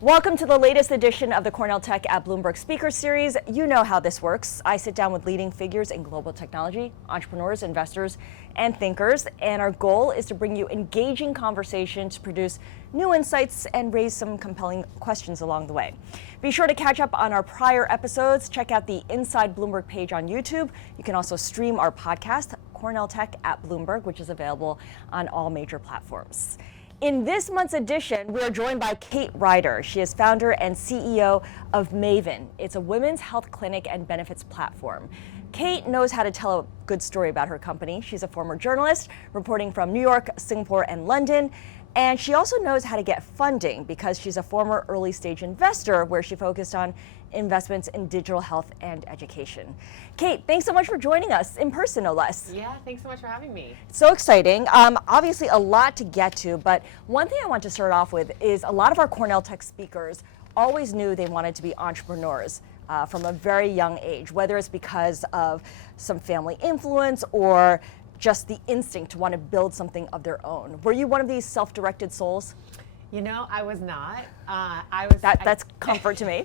Welcome to the latest edition of the Cornell Tech at Bloomberg Speaker Series. You know how this works. I sit down with leading figures in global technology, entrepreneurs, investors, and thinkers, and our goal is to bring you engaging conversation to produce new insights and raise some compelling questions along the way. Be sure to catch up on our prior episodes. Check out the Inside Bloomberg page on YouTube. You can also stream our podcast, Cornell Tech at Bloomberg, which is available on all major platforms. In this month's edition, we are joined by Kate Ryder. She is founder and CEO of Maven. It's a women's health clinic and benefits platform. Kate knows how to tell a good story about her company. She's a former journalist reporting from New York, Singapore, and London. And she also knows how to get funding because she's a former early stage investor where she focused on investments in digital health and education. Kate, thanks so much for joining us in person, no less. Yeah, thanks so much for having me. So exciting. Obviously a lot to get to, but one thing I want to start off with is a lot of our Cornell Tech speakers always knew they wanted to be entrepreneurs from a very young age, whether it's because of some family influence or just the instinct to want to build something of their own. Were you one of these self-directed souls? You know, I was not. That's comfort to me.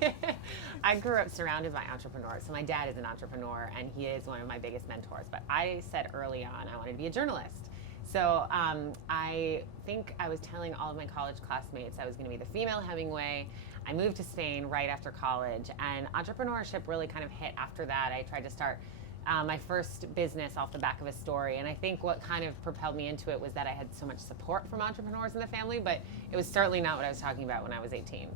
I grew up surrounded by entrepreneurs. So my dad is an entrepreneur, and he is one of my biggest mentors. But I said early on I wanted to be a journalist. So I think I was telling all of my college classmates I was going to be the female Hemingway. I moved to Spain right after college, and entrepreneurship really kind of hit after that. I tried to start my first business off the back of a story, and I think what kind of propelled me into it was that I had so much support from entrepreneurs in the family, but it was certainly not what I was talking about when I was 18.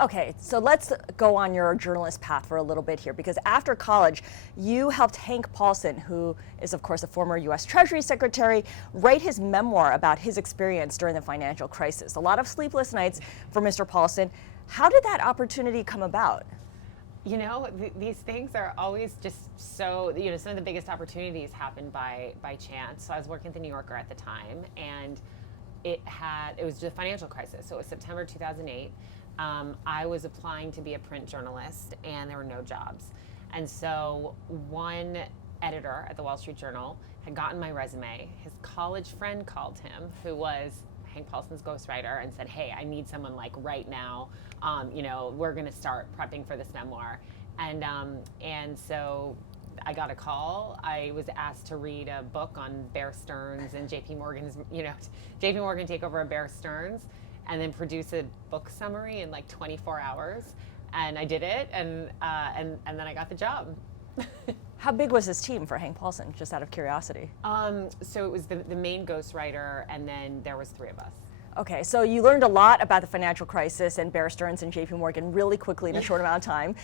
Okay, so let's go on your journalist path for a little bit here, because after college, you helped Hank Paulson, who is of course a former U.S. Treasury Secretary, write his memoir about his experience during the financial crisis. A lot of sleepless nights for Mr. Paulson. How did that opportunity come about? You know, these things are always just so, you know, some of the biggest opportunities happen by chance. So I was working at the New Yorker at the time, and it was the financial crisis. So it was September 2008. I was applying to be a print journalist, and there were no jobs. And so one editor at the Wall Street Journal had gotten my resume. His college friend called him, who was Hank Paulson's ghostwriter, and said, hey, I need someone like right now. You know, we're going to start prepping for this memoir. And so I got a call. I was asked to read a book on Bear Stearns and JP Morgan's, you know, JP Morgan takeover of Bear Stearns, and then produce a book summary in like 24 hours. And I did it, and then I got the job. How big was his team for Hank Paulson, just out of curiosity? So it was the main ghostwriter, and then there was 3 of us. Okay, so you learned a lot about the financial crisis and Bear Stearns and JP Morgan really quickly in a short amount of time.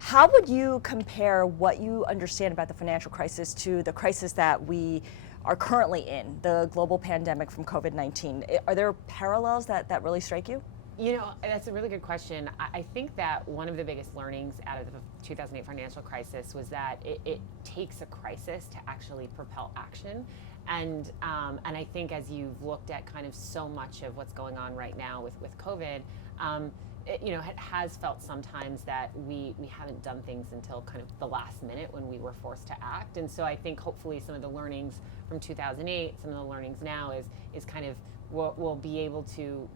How would you compare what you understand about the financial crisis to the crisis that we are currently in, the global pandemic from COVID-19? Are there parallels that really strike you? You know, that's a really good question. I think that one of the biggest learnings out of the 2008 financial crisis was that it takes a crisis to actually propel action. And I think as you've looked at kind of so much of what's going on right now with COVID, you know, it has felt sometimes that we haven't done things until kind of the last minute when we were forced to act. And so I think hopefully some of the learnings from 2008, some of the learnings now is kind of we'll be able to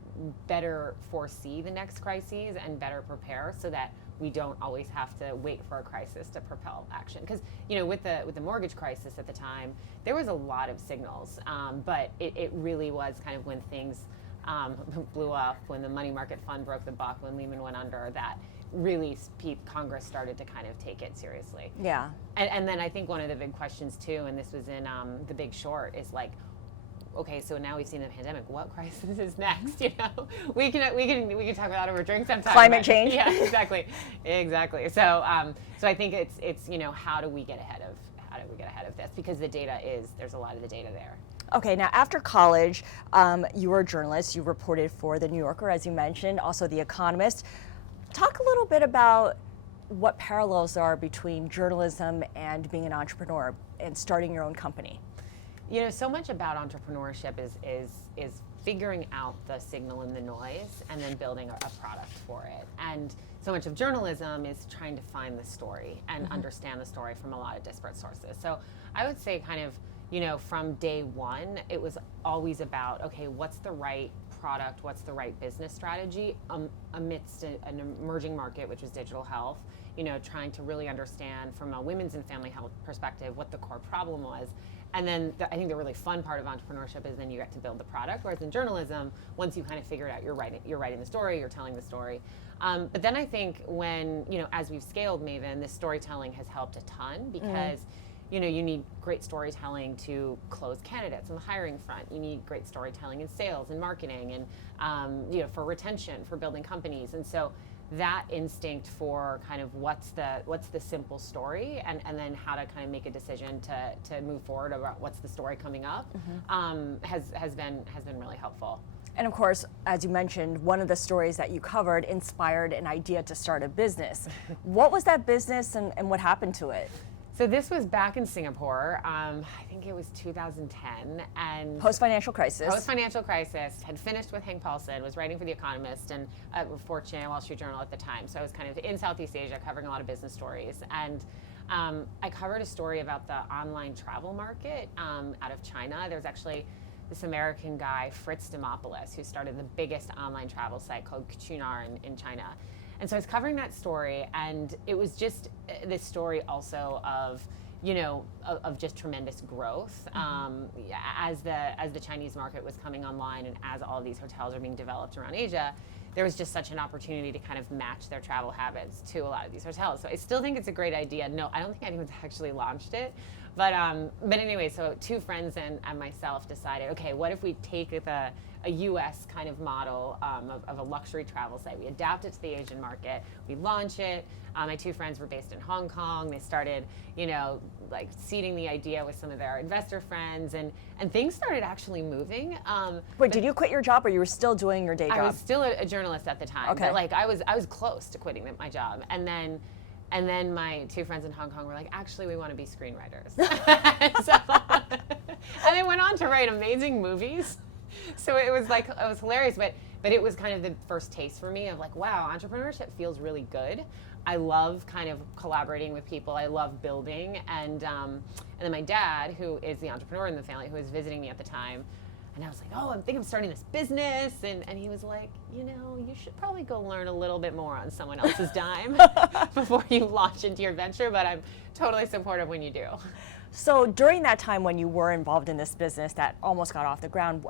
better foresee the next crises and better prepare so that we don't always have to wait for a crisis to propel action. Because, you know, with the mortgage crisis at the time, there was a lot of signals, but it really was kind of when things blew up, when the money market fund broke the buck, when Lehman went under, that really Congress started to kind of take it seriously. Yeah. And then I think one of the big questions too, and this was in The Big Short, is like, okay, so now we've seen the pandemic. What crisis is next? You know, we can talk about it over a drink sometime. Climate change. Yeah, exactly. So I think it's you know, how do we get ahead of this? Because there's a lot of the data there. Okay, now after college, you were a journalist. You reported for The New Yorker, as you mentioned, also The Economist. Talk a little bit about what parallels are between journalism and being an entrepreneur and starting your own company. You know, so much about entrepreneurship is figuring out the signal in the noise and then building a product for it. And so much of journalism is trying to find the story and understand the story from a lot of disparate sources. So I would say kind of, you know, from day one, it was always about, okay, what's the right product, what's the right business strategy amidst an emerging market, which was digital health, trying to really understand from a women's and family health perspective what the core problem was. And then I think the really fun part of entrepreneurship is then you get to build the product, whereas in journalism, once you kind of figure it out, you're writing the story, you're telling the story. But then I think when, as we've scaled Maven, this storytelling has helped a ton because you need great storytelling to close candidates on the hiring front. You need great storytelling in sales and marketing and for retention, for building companies. And so that instinct for kind of what's the simple story and then how to kind of make a decision to move forward about what's the story coming up has been really helpful. And of course, as you mentioned, one of the stories that you covered inspired an idea to start a business. What was that business and what happened to it? So this was back in Singapore. I think it was 2010, and post-financial crisis. Post-financial crisis. Had finished with Hank Paulson. Was writing for The Economist and Fortune, Wall Street Journal at the time. So I was kind of in Southeast Asia, covering a lot of business stories. And I covered a story about the online travel market out of China. There's actually this American guy, Fritz Demopoulos, who started the biggest online travel site called Qunar in China. And so I was covering that story, and it was just this story also of, of just tremendous growth as the Chinese market was coming online and as all of these hotels are being developed around Asia. There was just such an opportunity to kind of match their travel habits to a lot of these hotels. So I still think it's a great idea. No, I don't think anyone's actually launched it. But anyway, so two friends and myself decided, okay, what if we take a US kind of model of a luxury travel site? We adapt it to the Asian market, we launch it. My two friends were based in Hong Kong. They started, like seeding the idea with some of their investor friends, and things started actually moving. Wait, did you quit your job or you were still doing your day job? I was still a journalist at the time, okay. But like I was close to quitting my job. And then my two friends in Hong Kong were like, actually, we want to be screenwriters. And they went on to write amazing movies. So it was hilarious, but it was kind of the first taste for me of like, wow, entrepreneurship feels really good. I love kind of collaborating with people. I love building. And then my dad, who is the entrepreneur in the family, who was visiting me at the time, and I was like, oh, I think I'm starting this business. And he was like, you should probably go learn a little bit more on someone else's dime before you launch into your venture, but I'm totally supportive when you do. So during that time when you were involved in this business that almost got off the ground,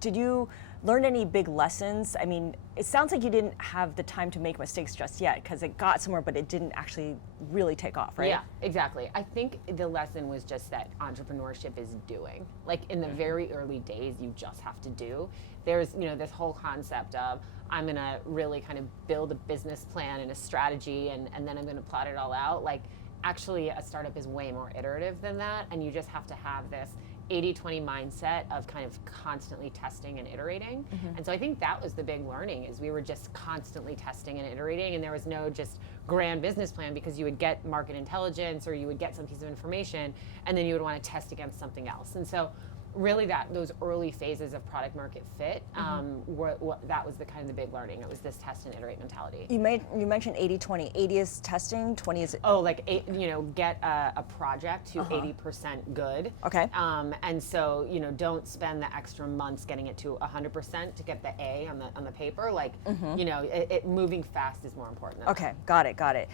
did you learn any big lessons? I mean, it sounds like you didn't have the time to make mistakes just yet because it got somewhere, but it didn't actually really take off, right? Yeah, exactly. I think the lesson was just that entrepreneurship is doing. Like in the very early days, you just have to do. There's, this whole concept of I'm gonna really kind of build a business plan and a strategy and then I'm gonna plot it all out. Like actually a startup is way more iterative than that, and you just have to have this 80-20 mindset of kind of constantly testing and iterating. And so I think that was the big learning, is we were just constantly testing and iterating, and there was no just grand business plan, because you would get market intelligence or you would get some piece of information and then you would want to test against something else. And so really those early phases of product market fit, that was the kind of the big learning. It was this test and iterate mentality. You mentioned 80-20. 80 is testing, 20 is... Oh, like, get a project to 80% good. Okay. And so, don't spend the extra months getting it to 100% to get the A on the paper. Like, it moving fast is more important. Okay, got it.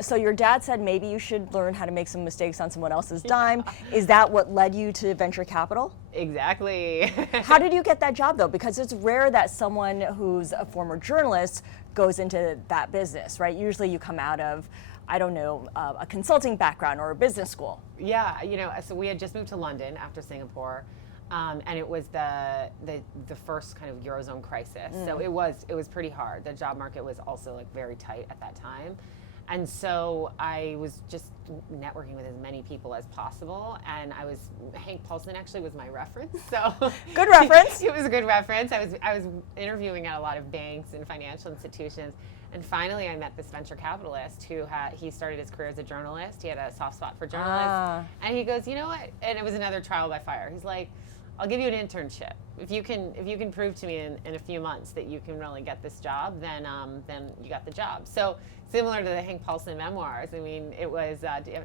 So your dad said maybe you should learn how to make some mistakes on someone else's dime. Is that what led you to venture capital? Exactly. How did you get that job, though? Because it's rare that someone who's a former journalist goes into that business, right? Usually you come out of, I don't know, a consulting background or a business school. Yeah, so we had just moved to London after Singapore. And it was the first kind of Eurozone crisis. So it was pretty hard. The job market was also like very tight at that time. And so I was just networking with as many people as possible, and Hank Paulson actually was my reference. So good reference. It was a good reference. I was interviewing at a lot of banks and financial institutions, and finally I met this venture capitalist who he started his career as a journalist. He had a soft spot for journalists, and he goes, you know what? And it was another trial by fire. He's like, I'll give you an internship. If you can prove to me in a few months that you can really get this job, then you got the job. So similar to the Hank Paulson memoirs, I mean, it was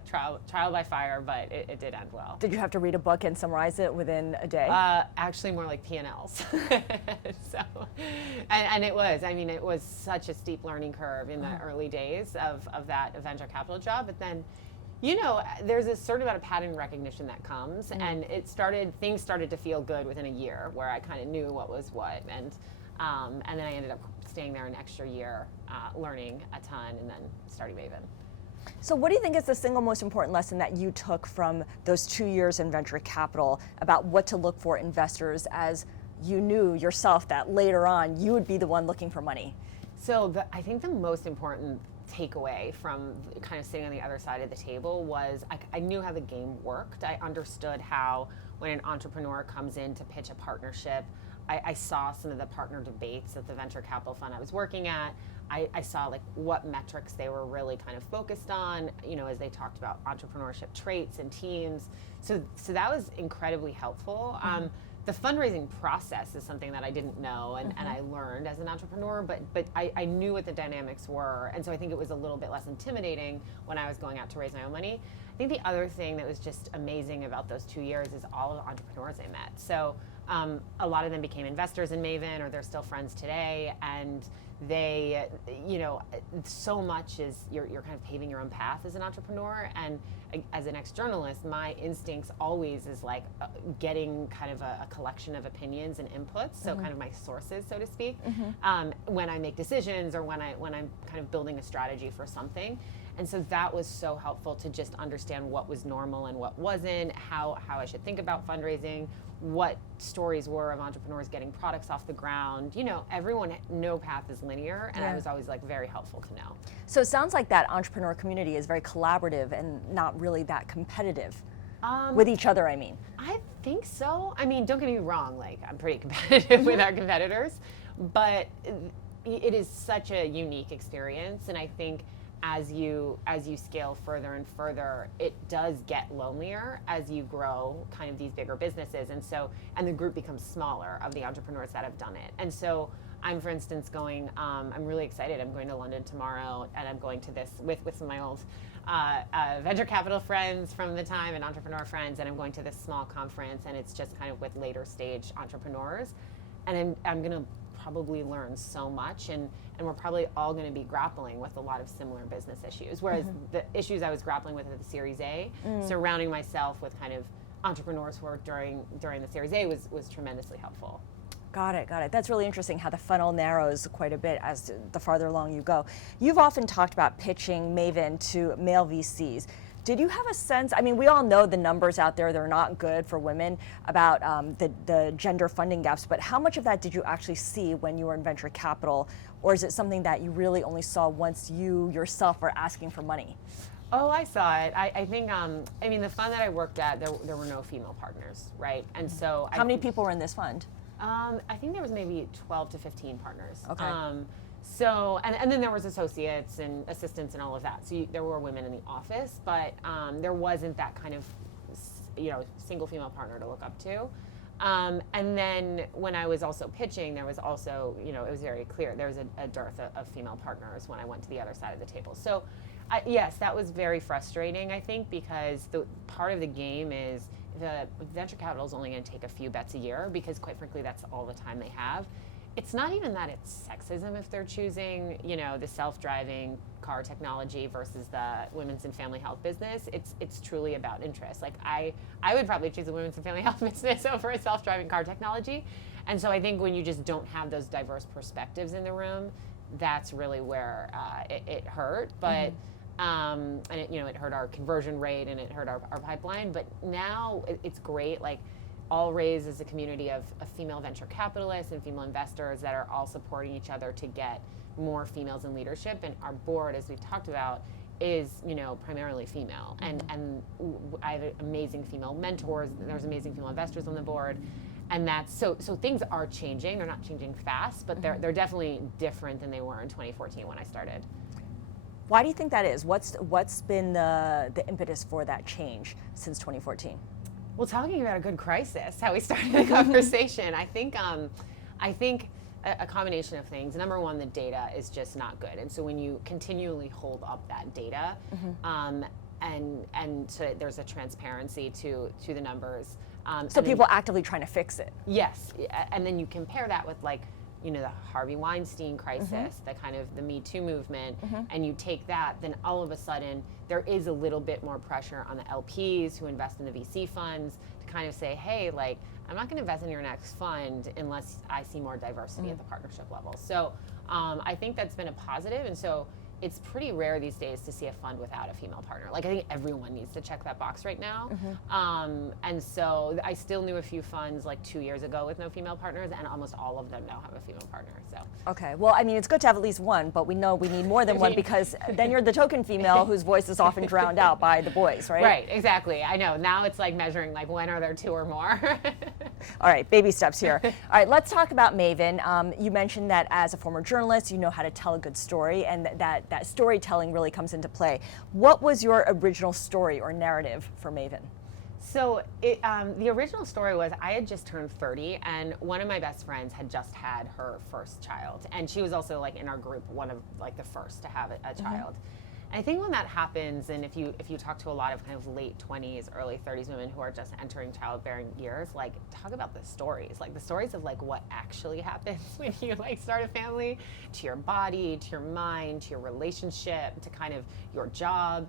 trial by fire, but it did end well. Did you have to read a book and summarize it within a day? Actually, more like P&Ls. And it was. I mean, it was such a steep learning curve in the early days of that venture capital job, but then, you know, there's a certain amount of pattern recognition that comes, and things started to feel good within a year, where I kind of knew what was what, and then I ended up staying there an extra year, learning a ton, and then starting Maven. So what do you think is the single most important lesson that you took from those 2 years in venture capital about what to look for investors, as you knew yourself that later on you would be the one looking for money? So I think the most important takeaway from kind of sitting on the other side of the table was I knew how the game worked. I understood how when an entrepreneur comes in to pitch a partnership, I saw some of the partner debates at the venture capital fund I was working at. I saw like what metrics they were really kind of focused on, you know, as they talked about entrepreneurship traits and teams. So that was incredibly helpful. The fundraising process is something that I didn't know, and I learned as an entrepreneur, but I knew what the dynamics were, and so I think it was a little bit less intimidating when I was going out to raise my own money. I think the other thing that was just amazing about those 2 years is all of the entrepreneurs I met. So a lot of them became investors in Maven, or they're still friends today, and they, you know, so much is you're kind of paving your own path as an entrepreneur. And as an ex-journalist, my instincts always is like getting kind of a collection of opinions and inputs, so kind of my sources, so to speak, when I make decisions, or when I'm kind of building a strategy for something. And so that was so helpful to just understand what was normal and what wasn't, how I should think about fundraising, what stories were of entrepreneurs getting products off the ground. You know, no path is linear, and I was always like very helpful to know. So it sounds like that entrepreneur community is very collaborative and not really that competitive with each other, I mean. I think so. I mean, don't get me wrong, like I'm pretty competitive with our competitors, but it is such a unique experience, and I think as you scale further and further, it does get lonelier as you grow kind of these bigger businesses, and the group becomes smaller of the entrepreneurs that have done it. And so I'm, for instance, going, I'm really excited. I'm going to London tomorrow, and I'm going to this with some of my old venture capital friends from the time and entrepreneur friends, and I'm going to this small conference, and it's just kind of with later stage entrepreneurs. And I'm going to probably learn so much, and we're probably all going to be grappling with a lot of similar business issues, whereas the issues I was grappling with at the Series A, surrounding myself with kind of entrepreneurs who were during the Series A was tremendously helpful. Got it. That's really interesting how the funnel narrows quite a bit as the farther along you go. You've often talked about pitching Maven to male VCs. Did you have a sense, I mean, we all know the numbers out there, they're not good for women, about the gender funding gaps, but how much of that did you actually see when you were in venture capital? Or is it something that you really only saw once you yourself were asking for money? Oh, I saw it. I think, I mean, the fund that I worked at, there were no female partners, right? And so How many people were in this fund? I think there was maybe 12 to 15 partners. Okay. So, and then there was associates and assistants and all of that. So there were women in the office, but there wasn't that kind of, you know, single female partner to look up to. And then when I was also pitching, there was also, you know, it was very clear, there was a dearth of female partners when I went to the other side of the table. So yes, that was very frustrating, I think, because the part of the game is the venture capital is only going to take a few bets a year, because quite frankly, that's all the time they have. It's not even that it's sexism if they're choosing, you know, the self-driving car technology versus the women's and family health business. It's truly about interest. Like I would probably choose a women's and family health business over a self-driving car technology. And so I think when you just don't have those diverse perspectives in the room, that's really where it hurt. But and it, you know, it hurt our conversion rate, and it hurt our pipeline. But now it's great. Like, All Raise is a community of female venture capitalists and female investors that are all supporting each other to get more females in leadership. And our board, as we've talked about, is, you know, primarily female. And I have amazing female mentors. There's amazing female investors on the board. And that's so things are changing. They're not changing fast, but they're definitely different than they were in 2014 when I started. Why do you think that is? What's been the impetus for that change since 2014? Well, talking about a good crisis, how we started the conversation, I think a combination of things. Number one, the data is just not good, and so when you continually hold up that data, and so there's a transparency to the numbers. So people actively trying to fix it. Yes, and then you compare that with the Harvey Weinstein crisis, the kind of the Me Too movement, and you take that, then all of a sudden there is a little bit more pressure on the LPs who invest in the VC funds to kind of say, hey, I'm not going to invest in your next fund unless I see more diversity at the partnership level. So I think that's been a positive, and so it's pretty rare these days to see a fund without a female partner. I think everyone needs to check that box right now. And so I still knew a few funds 2 years ago with no female partners, and almost all of them now have a female partner. So okay, well, I mean, it's good to have at least one, but we know we need more than one, because then you're the token female whose voice is often drowned out by the boys, right? Right, exactly. I know. Now it's measuring when are there two or more. All right, baby steps here. All right, let's talk about Maven. You mentioned that as a former journalist, you know how to tell a good story, and that storytelling really comes into play. What was your original story or narrative for Maven? So the original story was I had just turned 30, and one of my best friends had just had her first child, and she was also in our group one of the first to have a child. And I think when that happens, and if you talk to a lot of kind of late 20s, early 30s women who are just entering childbearing years, talk about the stories, the stories of what actually happens when you start a family, to your body, to your mind, to your relationship, to kind of your job.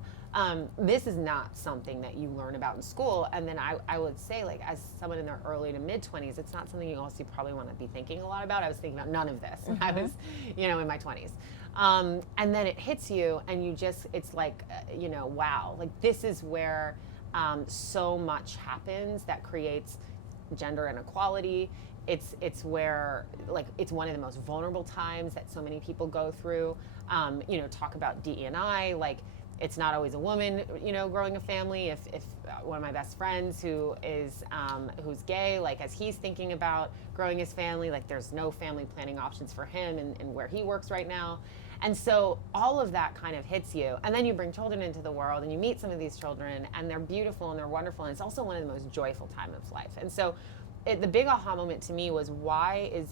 This is not something that you learn about in school. And then I would say, as someone in their early to mid 20s, it's not something you also probably want to be thinking a lot about. I was thinking about none of this when I was, in my 20s. And then it hits you, and it's wow, this is where so much happens that creates gender inequality. It's where it's one of the most vulnerable times that so many people go through. Talk about DE&I, it's not always a woman, growing a family. If one of my best friends who's gay, as he's thinking about growing his family, there's no family planning options for him and where he works right now. And so all of that kind of hits you. And then you bring children into the world, and you meet some of these children, and they're beautiful and they're wonderful. And it's also one of the most joyful times of life. And so the big aha moment to me was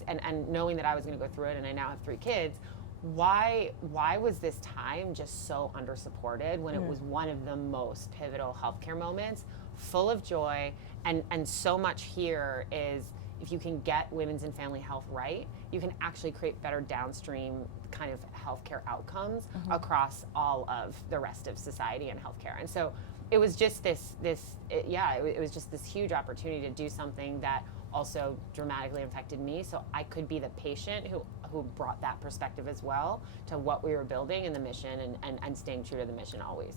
and knowing that I was going to go through it, and I now have 3 kids, why was this time just so undersupported when it was one of the most pivotal healthcare moments, full of joy, and so much here is if you can get women's and family health right, you can actually create better downstream kind of healthcare outcomes across all of the rest of society and healthcare. And so it was just it was just this huge opportunity to do something that also dramatically affected me, so I could be the patient who brought that perspective as well to what we were building and the mission, and staying true to the mission always.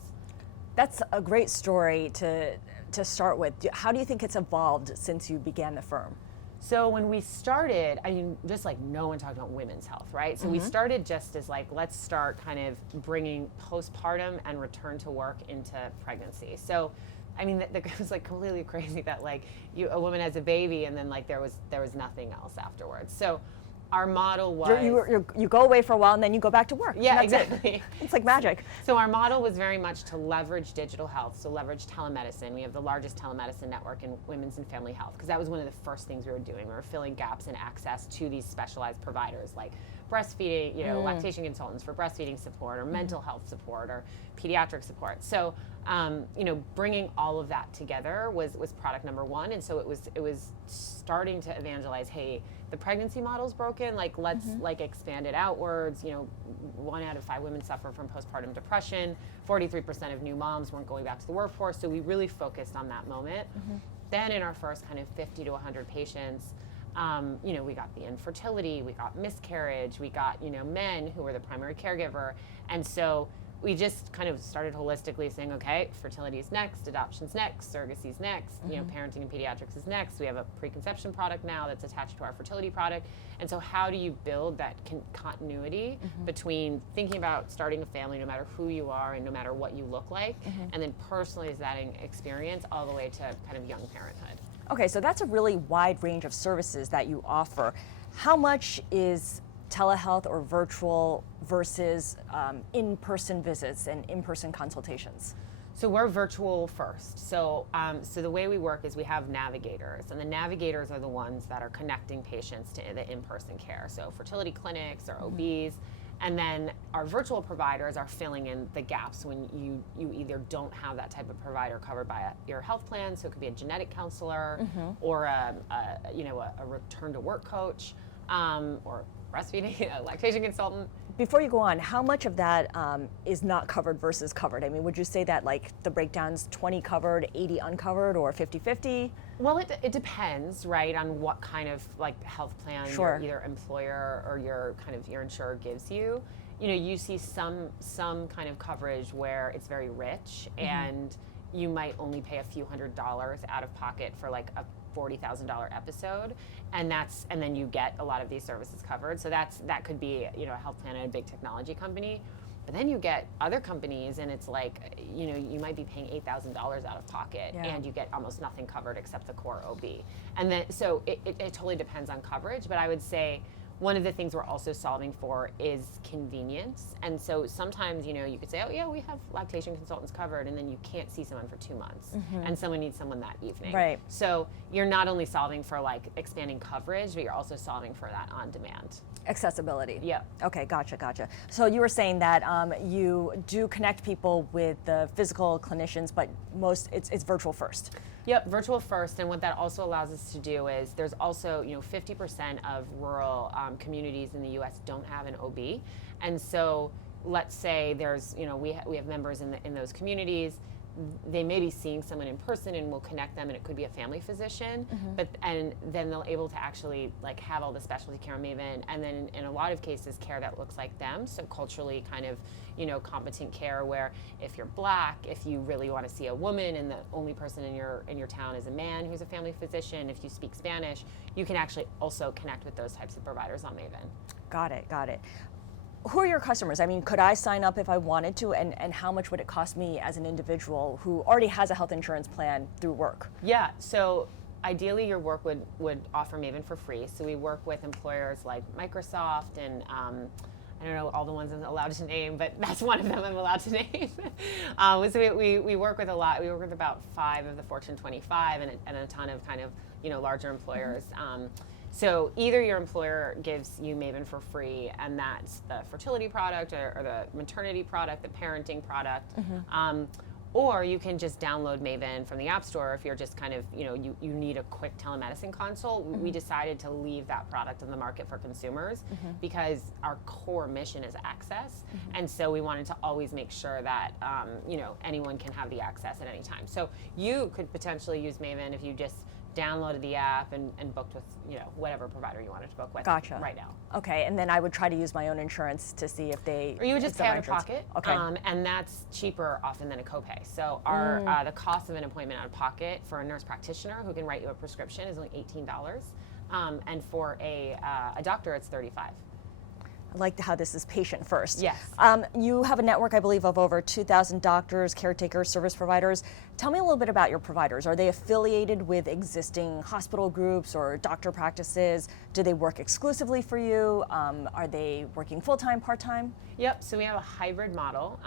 That's a great story to start with. How do you think it's evolved since you began the firm? So when we started, just no one talked about women's health, right? So we started just as let's start kind of bringing postpartum and return to work into pregnancy. So it was completely crazy that a woman has a baby, and then there was nothing else afterwards. So our model was you go away for a while, and then you go back to work. Yeah, exactly. It's like magic. So our model was very much to leverage digital health, so leverage telemedicine. We have the largest telemedicine network in women's and family health, because that was one of the first things we were doing. We were filling gaps in access to these specialized providers like breastfeeding, lactation consultants for breastfeeding support, or mental health support, or pediatric support. So bringing all of that together was product number one. And so it was starting to evangelize, hey, the pregnancy model's broken, let's expand it outwards. 1 out of 5 women suffer from postpartum depression. 43% of new moms weren't going back to the workforce. So we really focused on that moment. Then in our first kind of 50 to 100 patients, we got the infertility, we got miscarriage, we got, men who were the primary caregiver. And so we just kind of started holistically saying, okay, fertility is next, adoption's next, surrogacy's next, parenting and pediatrics is next. We have a preconception product now that's attached to our fertility product. And so how do you build that continuity between thinking about starting a family, no matter who you are and no matter what you look like, and then personalizing experience all the way to kind of young parenthood? Okay, so that's a really wide range of services that you offer. How much is telehealth or virtual versus in-person visits and in-person consultations? So we're virtual first. So the way we work is we have navigators, and the navigators are the ones that are connecting patients to the in-person care. So fertility clinics or OBs, and then our virtual providers are filling in the gaps when you either don't have that type of provider covered by your health plan. So it could be a genetic counselor or a return to work coach or breastfeeding, a lactation consultant. Before you go on, how much of that is not covered versus covered? I mean, would you say that like the breakdown's 20 covered, 80 uncovered, or 50-50? Well, it depends, right, on what kind of like health plan your either employer or your insurer gives you. You know, you see some kind of coverage where it's very rich and you might only pay a few $100s out of pocket for like a $40,000 episode, and then you get a lot of these services covered. So that could be a health plan at a big technology company. But then you get other companies, and it's like you might be paying $8,000 out of pocket, and you get almost nothing covered except the core OB. And then so it totally depends on coverage. But I would say one of the things we're also solving for is convenience. And so sometimes, you could say, oh yeah, we have lactation consultants covered, and then you can't see someone for 2 months and someone needs someone that evening. Right. So you're not only solving for like expanding coverage, but you're also solving for that on demand. Accessibility. Yeah. Okay, gotcha. So you were saying that you do connect people with the physical clinicians, but it's virtual first. Yep, virtual first, and what that also allows us to do is there's also 50% of rural communities in the U.S. don't have an OB, and so let's say there's we have members in those communities. They may be seeing someone in person, and we'll connect them, and it could be a family physician, and then they'll able to actually like have all the specialty care on Maven, and then in a lot of cases care that looks like them, so culturally kind of competent care where if you're Black, if you really want to see a woman and the only person in your town is a man who's a family physician, if you speak Spanish, you can actually also connect with those types of providers on Maven. Got it. Who are your customers? I mean, could I sign up if I wanted to, and how much would it cost me as an individual who already has a health insurance plan through work? Yeah, so ideally your work would offer Maven for free. So we work with employers like Microsoft and I don't know all the ones I'm allowed to name, but that's one of them I'm allowed to name. So we work with a lot. We work with about 5 of the Fortune 25 and a ton of kind of larger employers. So either your employer gives you Maven for free, and that's the fertility product or the maternity product, the parenting product, or you can just download Maven from the App Store if you're just kind of, you need a quick telemedicine consult. We decided to leave that product on the market for consumers because our core mission is access. And so we wanted to always make sure that, anyone can have the access at any time. So you could potentially use Maven if you just downloaded the app and booked with whatever provider you wanted to book with right now. Okay, and then I would try to use my own insurance to see if they... Or you would just pay out of pocket, okay. And that's cheaper often than a copay. So our the cost of an appointment out of pocket for a nurse practitioner who can write you a prescription is only $18, and for a doctor it's $35. I like how this is patient first. Yes. You have a network, I believe, of over 2,000 doctors, caretakers, service providers. Tell me a little bit about your providers. Are they affiliated with existing hospital groups or doctor practices? Do they work exclusively for you? Are they working full-time, part-time? Yep, so we have a hybrid model.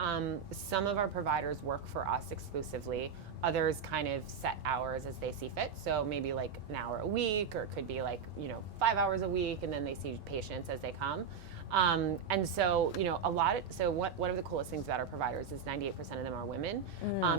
Some of our providers work for us exclusively. Others kind of set hours as they see fit. So maybe like an hour a week, or it could be like, 5 hours a week, and then they see patients as they come. And so, one of the coolest things about our providers is 98% of them are women.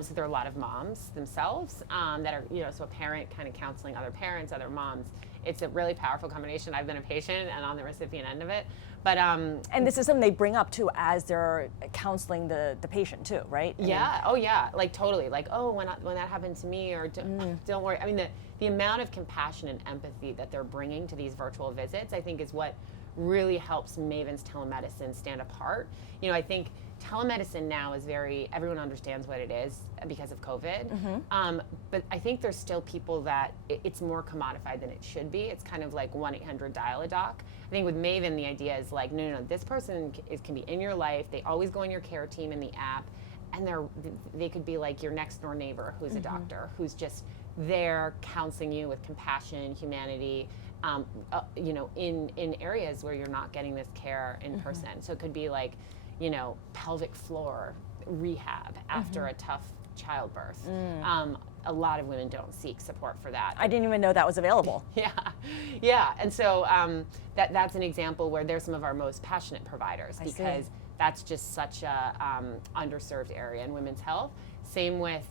So there are a lot of moms themselves that are, so a parent kind of counseling other parents, other moms. It's a really powerful combination. I've been a patient and on the recipient end of it. But and this is something they bring up too as they're counseling the patient too, right? Like totally. Like, oh, when that happened to me, or don't worry. I mean, the amount of compassion and empathy that they're bringing to these virtual visits, I think, is what really helps Maven's telemedicine stand apart. I think telemedicine now is everyone understands what it is because of COVID. But I think there's still people that it's more commodified than it should be. It's kind of like 1-800 dial a doc. I think with Maven, the idea is like, no, this person can be in your life. They always go in your care team in the app, and they could be like your next door neighbor who's a doctor, who's just there counseling you with compassion, humanity, in areas where you're not getting this care in person. So it could be like, pelvic floor rehab after a tough childbirth. A lot of women don't seek support for that. I didn't even know that was available. Yeah. And so that's an example where they're some of our most passionate providers because that's just such a underserved area in women's health. Same with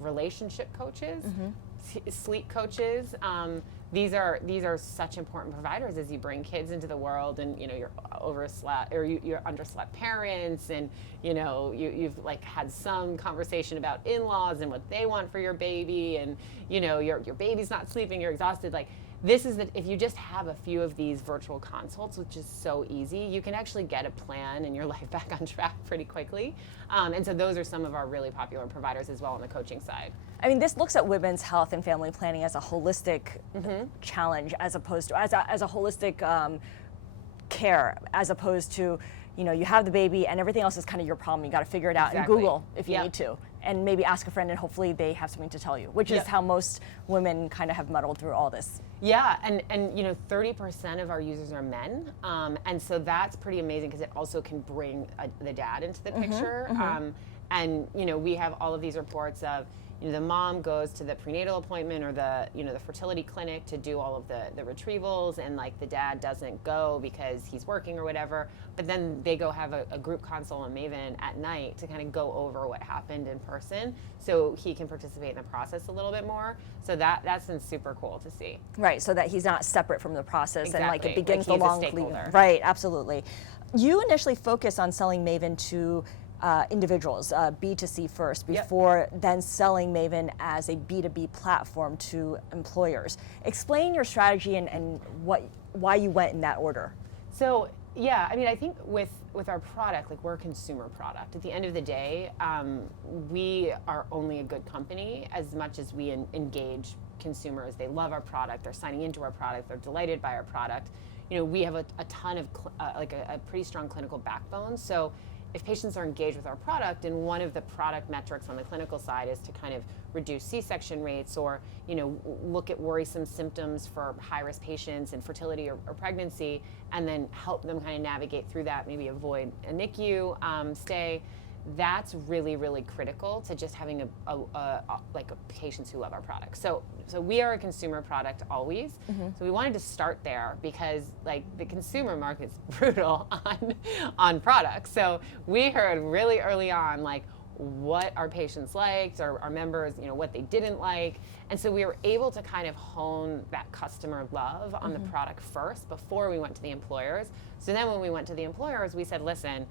relationship coaches, sleep coaches. These are such important providers as you bring kids into the world, and you're overslept or you're underslept parents, and you've like had some conversation about in-laws and what they want for your baby, and your baby's not sleeping, you're exhausted. Like this is if you just have a few of these virtual consults, which is so easy, you can actually get a plan and your life back on track pretty quickly. And so those are some of our really popular providers as well on the coaching side. I mean, this looks at women's health and family planning as a holistic challenge, as opposed to as a holistic care, as opposed to you have the baby and everything else is kind of your problem. You got to figure it out and Google if you need to, and maybe ask a friend, and hopefully they have something to tell you, which is how most women kind of have muddled through all this. Yeah, and 30% of our users are men, and so that's pretty amazing because it also can bring the dad into the picture. And we have all of these reports of the mom goes to the prenatal appointment or the fertility clinic to do all of the retrievals, and like the dad doesn't go because he's working or whatever, but then they go have a group consult on Maven at night to kind of go over what happened in person so he can participate in the process a little bit more. So that's been super cool to see. Right, so that he's not separate from the process and like it begins like the long stakeholder. Right, absolutely. You initially focused on selling Maven to individuals, B2C first, before then selling Maven as a B2B platform to employers. Explain your strategy and why you went in that order. So yeah, I mean, I think with our product, like we're a consumer product. At the end of the day, we are only a good company as much as we engage consumers. They love our product, they're signing into our product, they're delighted by our product. We have a ton of a pretty strong clinical backbone. So if patients are engaged with our product, and one of the product metrics on the clinical side is to kind of reduce C-section rates or look at worrisome symptoms for high-risk patients in fertility or pregnancy, and then help them kind of navigate through that, maybe avoid a NICU stay, that's really, really critical to just having patients who love our product. So we are a consumer product always. So we wanted to start there because like the consumer market's brutal on products. So we heard really early on like what our patients liked, or our members, what they didn't like. And so we were able to kind of hone that customer love on the product first before we went to the employers. So then when we went to the employers, we said, listen,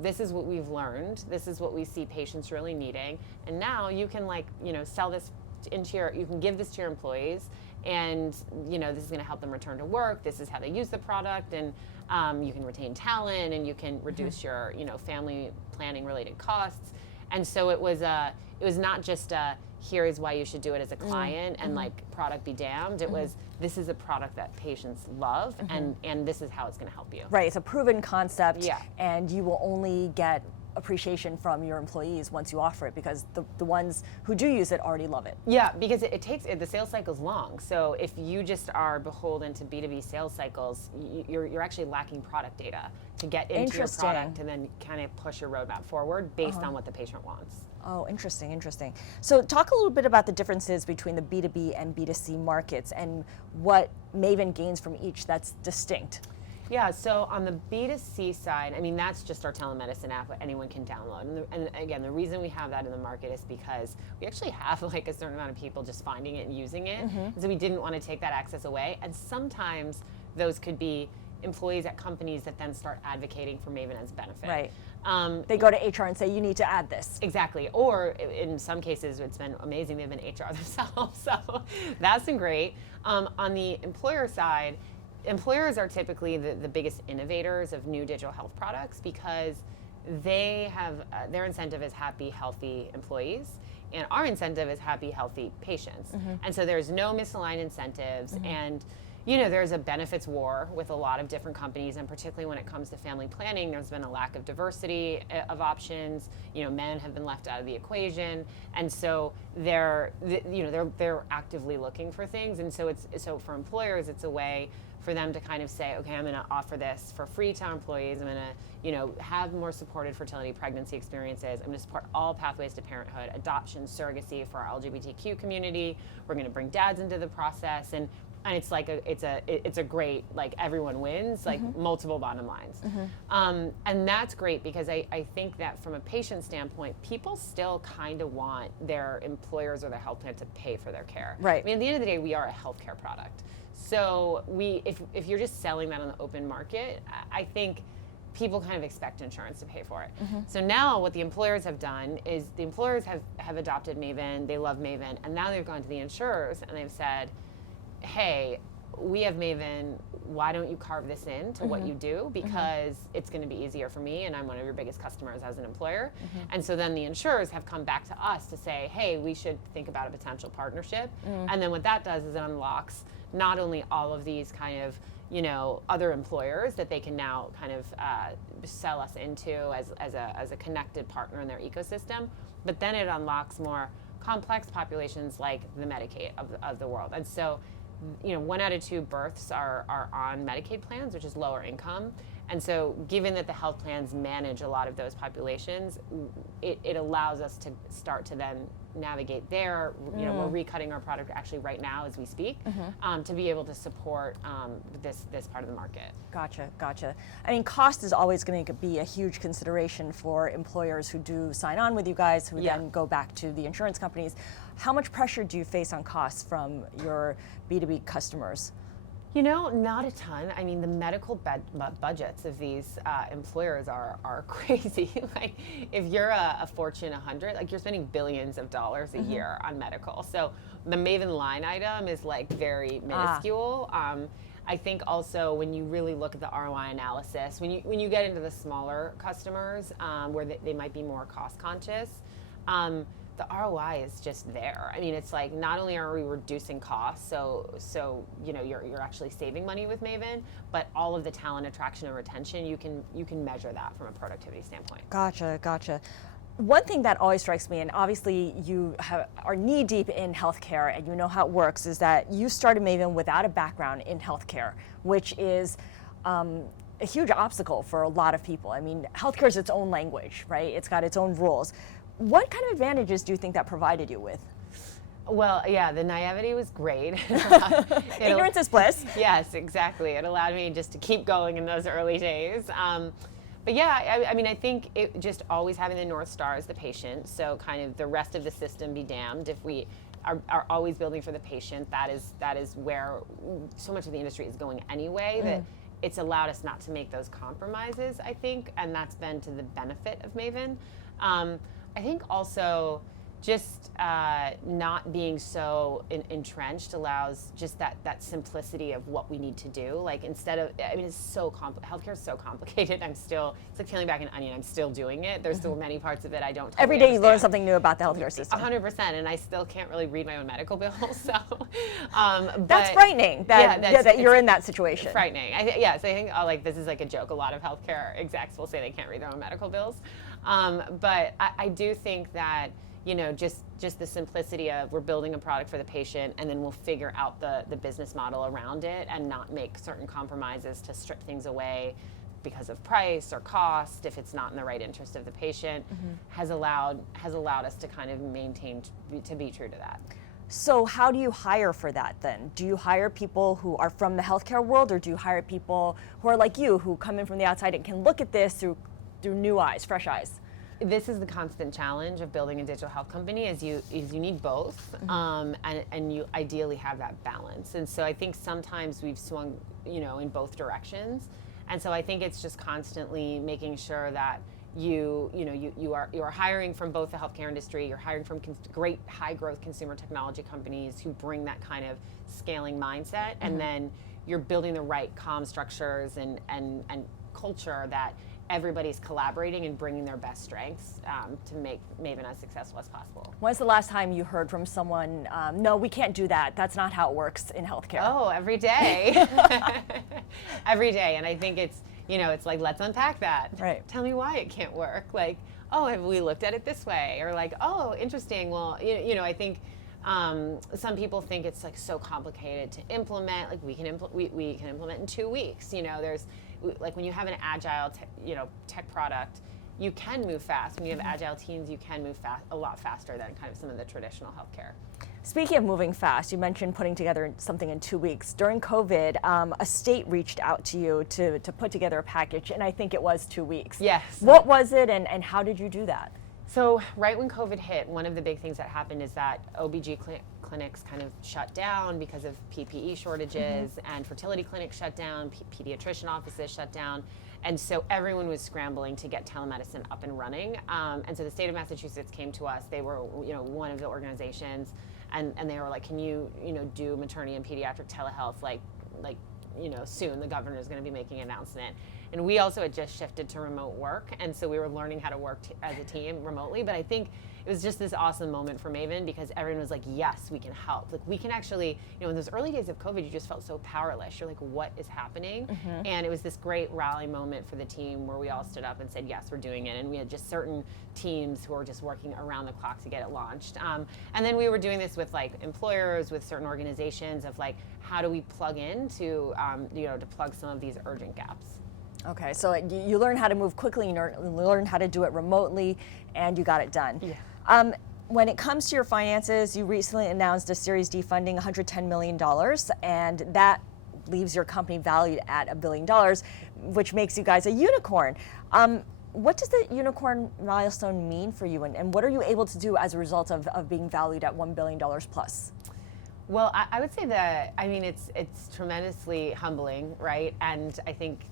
this is what we've learned. This is what we see patients really needing. And now you can sell this you can give this to your employees, and this is going to help them return to work. This is how they use the product, and you can retain talent, and you can reduce your family planning related costs. And so it was not just here is why you should do it as a client and like product be damned. It was, this is a product that patients love, and this is how it's going to help you. Right, it's a proven concept, and you will only get appreciation from your employees once you offer it, because the ones who do use it already love it. Yeah, because it takes, the sales cycle's long. So if you just are beholden to B2B sales cycles, you're actually lacking product data to get into your product and then kind of push your roadmap forward based on what the patient wants. Oh, interesting. So talk a little bit about the differences between the B2B and B2C markets and what Maven gains from each that's distinct. Yeah, so on the B2C side, I mean, that's just our telemedicine app that anyone can download. And again, the reason we have that in the market is because we actually have like a certain amount of people just finding it and using it. And so we didn't want to take that access away. And sometimes those could be employees at companies that then start advocating for Maven as a benefit. Right. They go to HR and say, you need to add this. Exactly. Or in some cases, it's been amazing. They've been HR themselves. So that's been great. On the employer side, employers are typically the biggest innovators of new digital health products because they have their incentive is happy, healthy employees, and our incentive is happy, healthy patients. And so there's no misaligned incentives, and there's a benefits war with a lot of different companies, and particularly when it comes to family planning, there's been a lack of diversity of options. Men have been left out of the equation, and so they're actively looking for things, and so for employers, it's a way for them to kind of say, okay, I'm going to offer this for free to our employees. I'm going to, have more supported fertility pregnancy experiences. I'm going to support all pathways to parenthood, adoption, surrogacy for our LGBTQ community. We're going to bring dads into the process, and it's like it's a great, like, everyone wins, like multiple bottom lines. And that's great because I think that from a patient standpoint, people still kind of want their employers or their health plan to pay for their care. Right. I mean, at the end of the day, we are a healthcare product. So if you're just selling that on the open market, I think people kind of expect insurance to pay for it. So now what the employers have done is the employers have adopted Maven, they love Maven, and now they've gone to the insurers and they've said, hey, we have Maven, why don't you carve this into what you do? Because it's going to be easier for me, and I'm one of your biggest customers as an employer. And so then the insurers have come back to us to say, hey, we should think about a potential partnership. And then what that does is it unlocks not only all of these kind of, other employers that they can now kind of sell us into as a connected partner in their ecosystem, but then it unlocks more complex populations like the Medicaid of the world. And so, 1 out of 2 births are on Medicaid plans, which is lower income. And so given that the health plans manage a lot of those populations, it allows us to start to then navigate there. We're recutting our product actually right now as we speak, to be able to support this part of the market. Gotcha. I mean, cost is always going to be a huge consideration for employers who do sign on with you guys, who then go back to the insurance companies. How much pressure do you face on costs from your B2B customers? Not a ton. I mean, the medical budgets of these employers are crazy. Like, if you're a Fortune 100, like, you're spending billions of dollars a year on medical. So the Maven line item is like very minuscule. I think also when you really look at the ROI analysis, when you get into the smaller customers where they might be more cost conscious, the ROI is just there. I mean, it's like, not only are we reducing costs, so you're actually saving money with Maven, but all of the talent attraction and retention, you can measure that from a productivity standpoint. Gotcha. One thing that always strikes me, and obviously you are knee deep in healthcare and you know how it works, is that you started Maven without a background in healthcare, which is a huge obstacle for a lot of people. I mean, healthcare is its own language, right? It's got its own rules. What kind of advantages do you think that provided you with? Well, yeah, the naivety was great. Ignorance is bliss. Yes, exactly. It allowed me just to keep going in those early days. But yeah, I mean, I think it just always having the North Star as the patient, so kind of the rest of the system be damned. If we are always building for the patient, that is where so much of the industry is going anyway, that it's allowed us not to make those compromises, I think, and that's been to the benefit of Maven. I think also just not being so entrenched allows just that simplicity of what we need to do. Like, instead of, I mean, it's so healthcare is so complicated. It's like peeling back an onion. I'm still doing it. There's still many parts of it I don't totally Every day understand. you learn something new about the healthcare system. 100%, and I still can't really read my own medical bills. So that's frightening that you're in that situation. Frightening. So I think like this is like a joke. A lot of healthcare execs will say they can't read their own medical bills, but I do think that, just the simplicity of, we're building a product for the patient, and then we'll figure out the business model around it and not make certain compromises to strip things away because of price or cost if it's not in the right interest of the patient, has allowed us to kind of maintain to be true to that. So how do you hire for that then? Do you hire people who are from the healthcare world, or do you hire people who are like you, who come in from the outside and can look at this through new eyes, fresh eyes? This is the constant challenge of building a digital health company, is you need both, and you ideally have that balance. And so I think sometimes we've swung, in both directions. And so I think it's just constantly making sure that you are hiring from both the healthcare industry, you're hiring from great high growth consumer technology companies who bring that kind of scaling mindset, and then you're building the right comm structures and culture that everybody's collaborating and bringing their best strengths to make Maven as successful as possible. When's the last time you heard from someone, no, we can't do that, that's not how it works in healthcare? Oh, every day. Every day. And I think it's, it's like, let's unpack that. Right. Tell me why it can't work. Like, oh, have we looked at it this way? Or like, oh, interesting. Well, I think Some people think it's like so complicated to implement. Like we can implement in 2 weeks. Like when you have an agile tech product, you can move fast. When you have agile teams, you can move a lot faster than kind of some of the traditional healthcare. Speaking of moving fast, you mentioned putting together something in 2 weeks. During COVID, a state reached out to you to put together a package, and I think it was 2 weeks. Yes. What was it, and how did you do that? So right when COVID hit, one of the big things that happened is that OBG clinics kind of shut down because of PPE shortages, and fertility clinics shut down, pediatrician offices shut down. And so everyone was scrambling to get telemedicine up and running. And so the state of Massachusetts came to us. They were, one of the organizations, and they were like, can you, do maternity and pediatric telehealth soon? The governor is going to be making an announcement. And we also had just shifted to remote work, and so we were learning how to work as a team remotely. But I think it was just this awesome moment for Maven because everyone was like, yes, we can help. Like we can actually, in those early days of COVID, you just felt so powerless. You're like, what is happening? And it was this great rally moment for the team where we all stood up and said, yes, we're doing it. And we had just certain teams who were just working around the clock to get it launched. And then we were doing this with like employers, with certain organizations of like, how do we plug in to plug some of these urgent gaps? Okay, so you learn how to move quickly, you learn how to do it remotely, and you got it done. Yeah. When it comes to your finances, you recently announced a Series D funding, $110 million, and that leaves your company valued at $1 billion, which makes you guys a unicorn. What does the unicorn milestone mean for you, and what are you able to do as a result of being valued at $1 billion plus? Well, I would say it's tremendously humbling, right? And I think,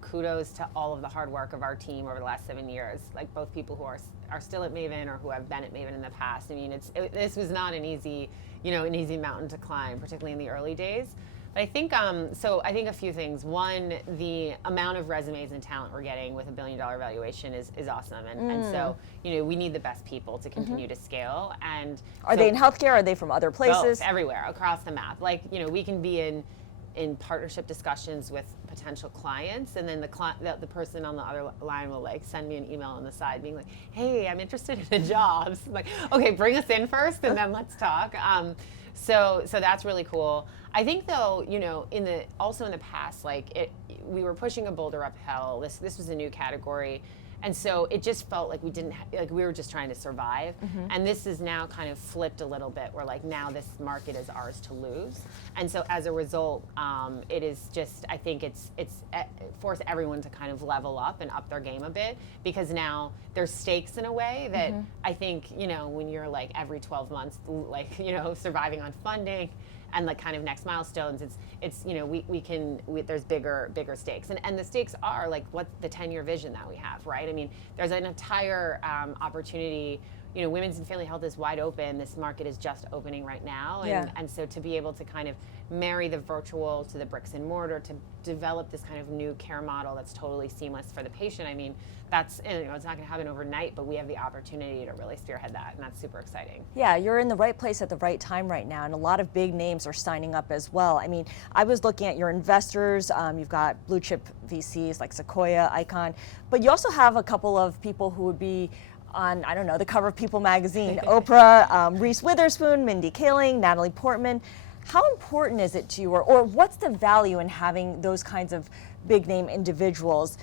kudos to all of the hard work of our team over the last 7 years, like both people who are still at Maven or who have been at Maven in the past. I mean, this was not an easy mountain to climb, particularly in the early days. But I think, I think a few things. One, the amount of resumes and talent we're getting with $1 billion valuation is awesome. And so, we need the best people to continue to scale. And are they in healthcare? Are they from other places? Both, everywhere, across the map. Like, we can be in partnership discussions with potential clients, and then the person on the other line will like send me an email on the side being like, hey, I'm interested in the jobs. I'm like, okay, bring us in first and then let's talk. So that's really cool. I think though, in the past, we were pushing a boulder uphill. This was a new category. And so it just felt like we were just trying to survive. And this is now kind of flipped a little bit where like now this market is ours to lose. And so as a result, it is just, I think it's forced everyone to kind of level up and up their game a bit, because now there's stakes in a way that I think, when you're like every 12 months, surviving on funding and like kind of next milestones, there's bigger stakes, and the stakes are like what the 10-year vision that we have, right? I mean, there's an entire opportunity. Women's and family health is wide open. This market is just opening right now, and so to be able to kind of marry the virtual to the bricks and mortar to develop this kind of new care model that's totally seamless for the patient. I mean, it's not going to happen overnight, but we have the opportunity to really spearhead that, and that's super exciting. Yeah, you're in the right place at the right time right now, and a lot of big names are signing up as well. I mean, I was looking at your investors. You've got blue chip VCs like Sequoia, Icon, but you also have a couple of people who would be on, I don't know, the cover of People magazine, Oprah, Reese Witherspoon, Mindy Kaling, Natalie Portman. How important is it to you, or what's the value in having those kinds of big name individuals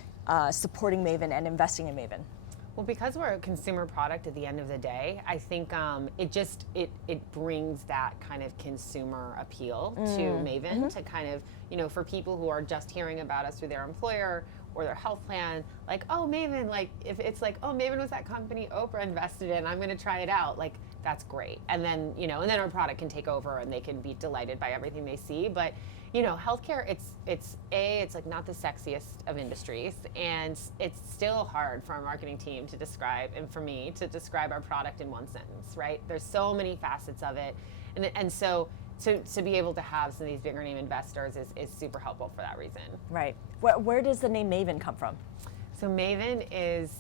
supporting Maven and investing in Maven? Well, because we're a consumer product at the end of the day, I think it brings that kind of consumer appeal to Maven, to kind of, for people who are just hearing about us through their employer or their health plan, like, oh, Maven, like, if it's like, oh, Maven was that company Oprah invested in, I'm gonna try it out, like, that's great. And then, and then our product can take over and they can be delighted by everything they see. But, healthcare, it's like not the sexiest of industries, and it's still hard for our marketing team to describe, and for me to describe our product in one sentence, right? There's so many facets of it. And so to be able to have some of these bigger name investors is super helpful for that reason. Right. Where does the name Maven come from? So Maven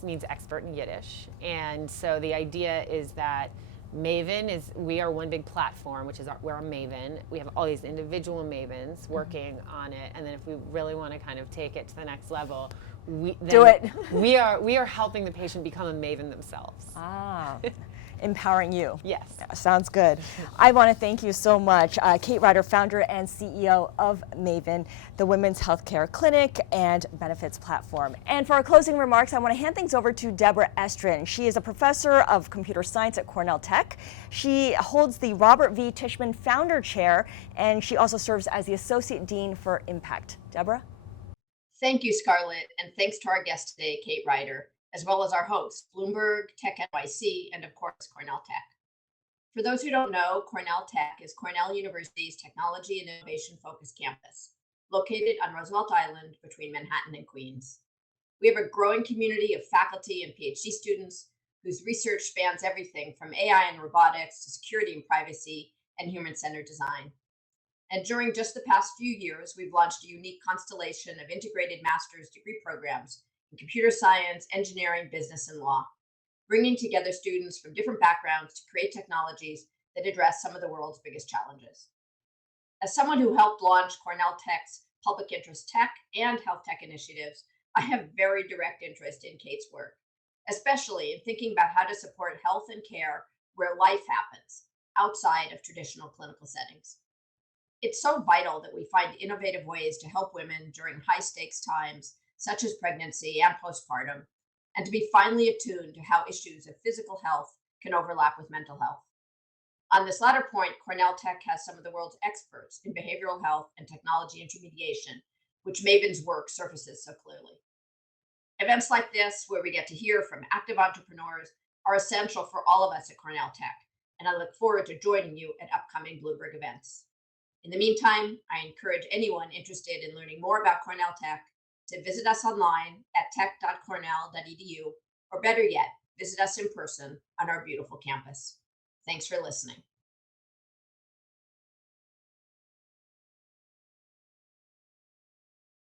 means expert in Yiddish. And so the idea is that Maven we are one big platform, which is we're a Maven. We have all these individual Mavens working on it. And then if we really want to kind of take it to the next level, Do it. we are helping the patient become a Maven themselves. Ah, empowering you. Yes. Yeah, sounds good. I want to thank you so much, Kate Ryder, founder and CEO of Maven, the women's healthcare clinic and benefits platform. And for our closing remarks, I want to hand things over to Deborah Estrin. She is a professor of computer science at Cornell Tech. She holds the Robert V. Tishman Founder Chair, and she also serves as the Associate Dean for Impact. Deborah? Thank you, Scarlet, and thanks to our guest today, Kate Ryder, as well as our hosts, Bloomberg, Tech NYC, and of course, Cornell Tech. For those who don't know, Cornell Tech is Cornell University's technology and innovation-focused campus, located on Roosevelt Island between Manhattan and Queens. We have a growing community of faculty and PhD students whose research spans everything from AI and robotics to security and privacy and human-centered design. And during just the past few years, we've launched a unique constellation of integrated master's degree programs in computer science, engineering, business, and law, bringing together students from different backgrounds to create technologies that address some of the world's biggest challenges. As someone who helped launch Cornell Tech's public interest tech and health tech initiatives, I have very direct interest in Kate's work, especially in thinking about how to support health and care where life happens outside of traditional clinical settings. It's so vital that we find innovative ways to help women during high stakes times, such as pregnancy and postpartum, and to be finely attuned to how issues of physical health can overlap with mental health. On this latter point, Cornell Tech has some of the world's experts in behavioral health and technology intermediation, which Maven's work surfaces so clearly. Events like this, where we get to hear from active entrepreneurs, are essential for all of us at Cornell Tech, and I look forward to joining you at upcoming Bloomberg events. In the meantime, I encourage anyone interested in learning more about Cornell Tech to visit us online at tech.cornell.edu, or better yet, visit us in person on our beautiful campus. Thanks for listening.